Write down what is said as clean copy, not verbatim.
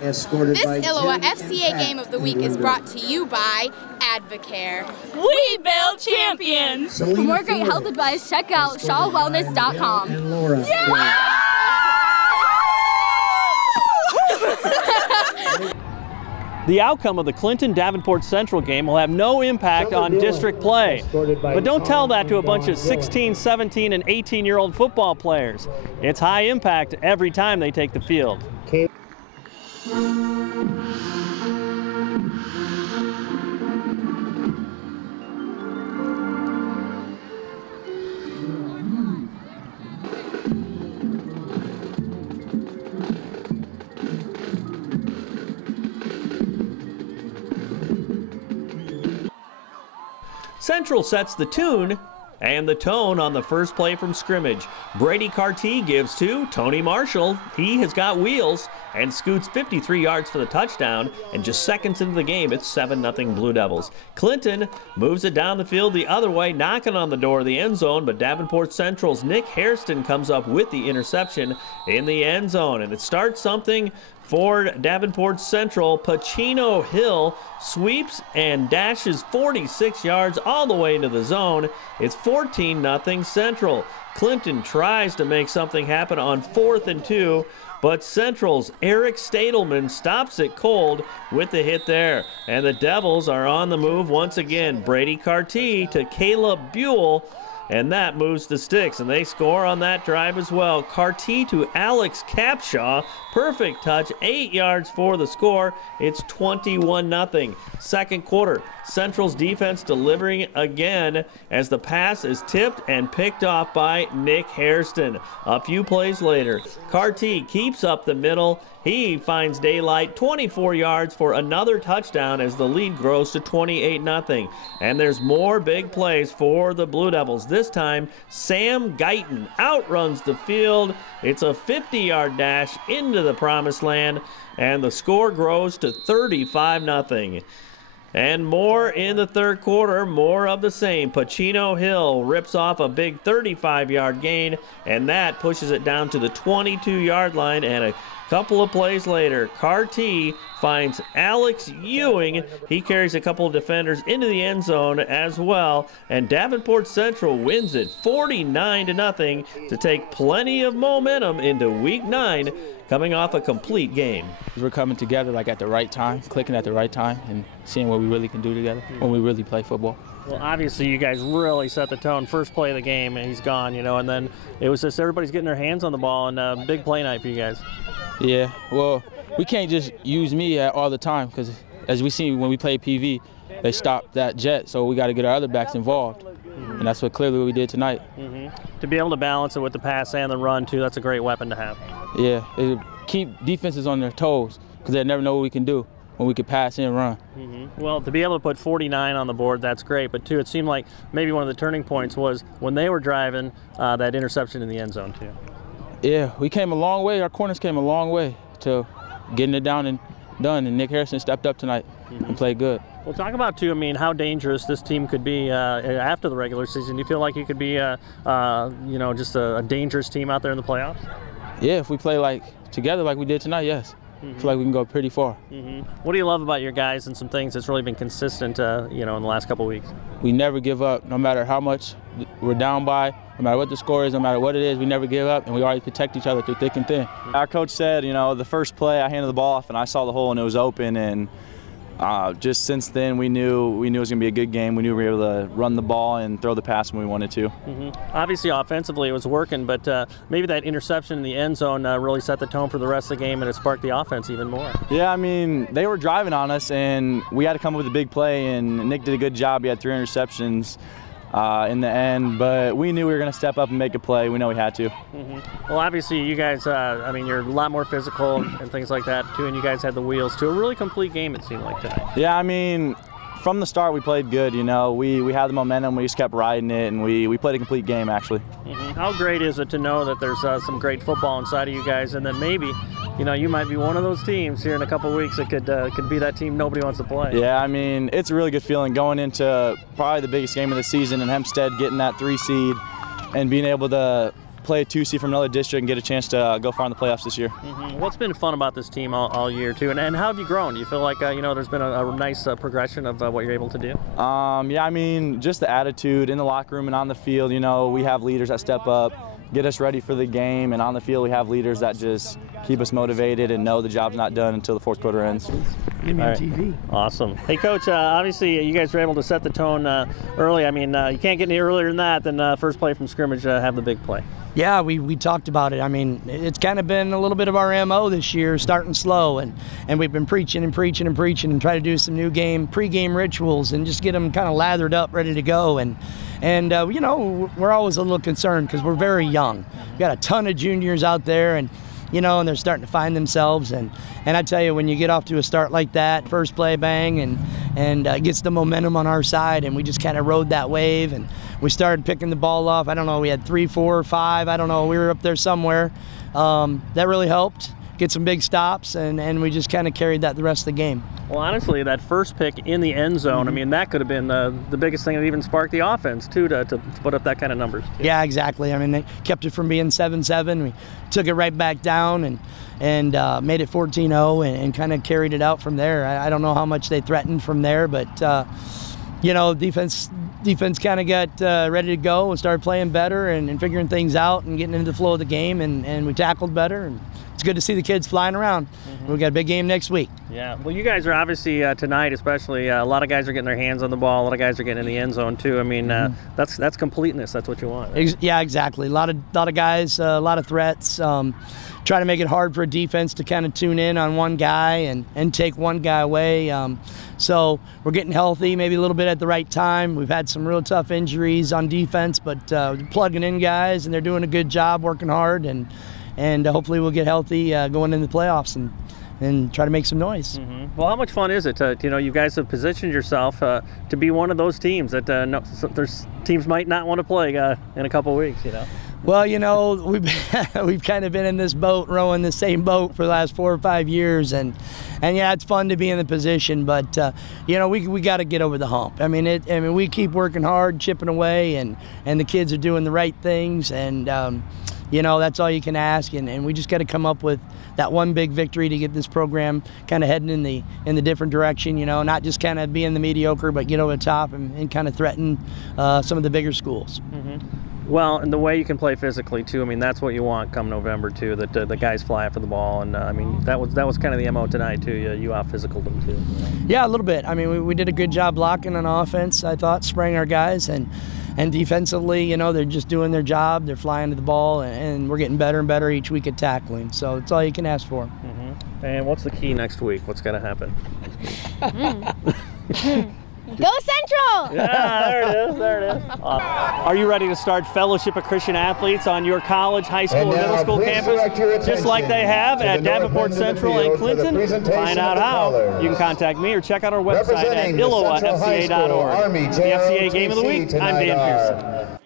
This ILLOWA FCA Game of the Week is brought to you by Advocare. We build champions! For more great health advice, check out shawwellness.com. Yeah! The outcome of the Clinton-Davenport Central game will have no impact on district play. But don't tell that to a bunch of 16, 17, and 18-year-old football players. It's high impact every time they take the field. Central sets the tune and the tone on the first play from scrimmage. Brady Cartee gives to Tony Marshall. He has got wheels and scoots 53 yards for the touchdown, and just seconds into the game, it's 7-0 Blue Devils. Clinton moves it down the field the other way, knocking on the door of the end zone, but Davenport Central's Nick Hairston comes up with the interception in the end zone, and it starts something for Davenport Central. Pacino Hill sweeps and dashes 46 yards all the way into the zone. It's 14-0 Central. Clinton tries to make something happen on 4th and 2, but Central's Eric Stadelman stops it cold with the hit there. And the Devils are on the move once again. Brady Cartee to Caleb Buell, and that moves the sticks, and they score on that drive as well. Cartee to Alex Capshaw, perfect touch, 8 yards for the score. It's 21-0. Second quarter, Central's defense delivering again as the pass is tipped and picked off by Nick Hairston. A few plays later, Cartee keeps up the middle. He finds daylight, 24 yards for another touchdown as the lead grows to 28-0. And there's more big plays for the Blue Devils. This time, Sam Guyton outruns the field. It's a 50-yard dash into the promised land, and the score grows to 35-0. And more in the third quarter, more of the same. Pacino Hill rips off a big 35-yard gain, and that pushes it down to the 22-yard line. And a couple of plays later, Cartee finds Alex Ewing. He carries a couple of defenders into the end zone as well, and Davenport Central wins it 49-0 to take plenty of momentum into Week 9, coming off a complete game. We're coming together like at the right time, clicking at the right time, and seeing what we really can do together when we really play football. Well, obviously you guys really set the tone. First play of the game, and he's gone, you know, and then it was just everybody's getting their hands on the ball, and a big play night for you guys. Yeah, well, we can't just use me all the time, because as we see when we play PV, they stopped that jet, so we got to get our other backs involved. And that's what clearly what we did tonight. To be able to balance it with the pass and the run, too, that's a great weapon to have. Yeah, it keep defenses on their toes, because they never know what we can do when we can pass and run. Well, to be able to put 49 on the board, that's great. But, too, it seemed like maybe one of the turning points was when they were driving that interception in the end zone, too. Yeah, we came a long way. Our corners came a long way to getting it down and done. And Nick Harrison stepped up tonight and played good. Well, talk about, too, I mean, how dangerous this team could be after the regular season. Do you feel like you could be, you know, just a dangerous team out there in the playoffs? Yeah, if we play together like we did tonight, yes. I feel like we can go pretty far. What do you love about your guys and some things that's really been consistent, you know, in the last couple of weeks? We never give up, no matter how much we're down by, no matter what the score is, no matter what it is, we never give up, and we always protect each other through thick and thin. Our coach said, you know, the first play I handed the ball off and I saw the hole and it was open, and just since then we knew it was going to be a good game. We knew we were able to run the ball and throw the pass when we wanted to. Obviously offensively it was working, but maybe that interception in the end zone really set the tone for the rest of the game, and it sparked the offense even more. Yeah, I mean, they were driving on us and we had to come up with a big play, and Nick did a good job. He had 3 interceptions in the end, but we knew we were going to step up and make a play. We know we had to. Well, obviously you guys, I mean, you're a lot more physical and things like that too, and you guys had the wheels to a really complete game, it seemed like tonight. Yeah, I mean, from the start we played good, you know. We had the momentum, we just kept riding it, and we played a complete game actually. How great is it to know that there's some great football inside of you guys, and then maybe, you know, you might be one of those teams here in a couple of weeks that could be that team nobody wants to play. Yeah, I mean, it's a really good feeling going into probably the biggest game of the season in Hempstead, getting that 3 seed and being able to play a 2C from another district and get a chance to go far in the playoffs this year. What's been fun about this team all year too, and how have you grown? Do you feel like there's been a nice progression of what you're able to do? Yeah, I mean, just the attitude in the locker room and on the field. We have leaders that step up, get us ready for the game, and on the field we have leaders that just keep us motivated and know the job's not done until the fourth quarter ends. Give me TV. Awesome. Hey, Coach, obviously you guys were able to set the tone early. I mean, you can't get any earlier than that than first play from scrimmage, have the big play. Yeah, we talked about it. I mean, it's kind of been a little bit of our MO this year, starting slow, and we've been preaching and preaching and preaching and try to do some new pre-game rituals and just get them kind of lathered up, ready to go. And we're always a little concerned because we're very young. We got a ton of juniors out there, and they're starting to find themselves. And I tell you, when you get off to a start like that, first play, bang, and gets the momentum on our side, and we just kind of rode that wave, and we started picking the ball off. I don't know, we had 3, 4, 5, I don't know, we were up there somewhere. That really helped get some big stops, and we just kind of carried that the rest of the game. Well, honestly, that first pick in the end zone, I mean, that could have been the biggest thing that even sparked the offense, too, to put up that kind of numbers. Too. Yeah, exactly. I mean, they kept it from being 7-7. We took it right back down and made it 14-0 and kind of carried it out from there. I don't know how much they threatened from there, but, defense kind of got ready to go and started playing better and figuring things out and getting into the flow of the game, and we tackled better. And it's good to see the kids flying around. We got a big game next week. Yeah, well, you guys are obviously tonight, especially a lot of guys are getting their hands on the ball. A lot of guys are getting in the end zone too. I mean, that's completeness. That's what you want. Right? Yeah, exactly. A lot of guys, a lot of threats. Try to make it hard for a defense to kind of tune in on one guy and take one guy away. So we're getting healthy, maybe a little bit at the right time. We've had some real tough injuries on defense, but plugging in guys, and they're doing a good job, working hard, and hopefully we'll get healthy going into the playoffs and try to make some noise. Well, how much fun is it to, you guys have positioned yourself to be one of those teams that there's teams might not want to play in a couple weeks, Well, we've kind of been in this boat, rowing the same boat for the last 4 or 5 years, and yeah, it's fun to be in the position, but we got to get over the hump. I mean, we keep working hard, chipping away, and the kids are doing the right things, and that's all you can ask, and we just got to come up with that one big victory to get this program kind of heading in the different direction. Not just kind of being the mediocre, but get over the top and kind of threaten some of the bigger schools. Well, and the way you can play physically too. I mean, that's what you want come November too. That the guys fly after the ball, and I mean that was kind of the MO tonight too. You out physical them too. Yeah, a little bit. I mean, we did a good job blocking on offense. I thought, spraying our guys, and defensively, they're just doing their job. They're flying to the ball, and we're getting better and better each week at tackling. So it's all you can ask for. And what's the key next week? What's going to happen? Go Central! Yeah, there it is. Are you ready to start Fellowship of Christian Athletes on your college, high school, or middle school campus, just like they have at Davenport Central and Clinton? Find out how. You can contact me or check out our website at ILLOWAFCA.org. The FCA Game of the Week, I'm Dan Pearson.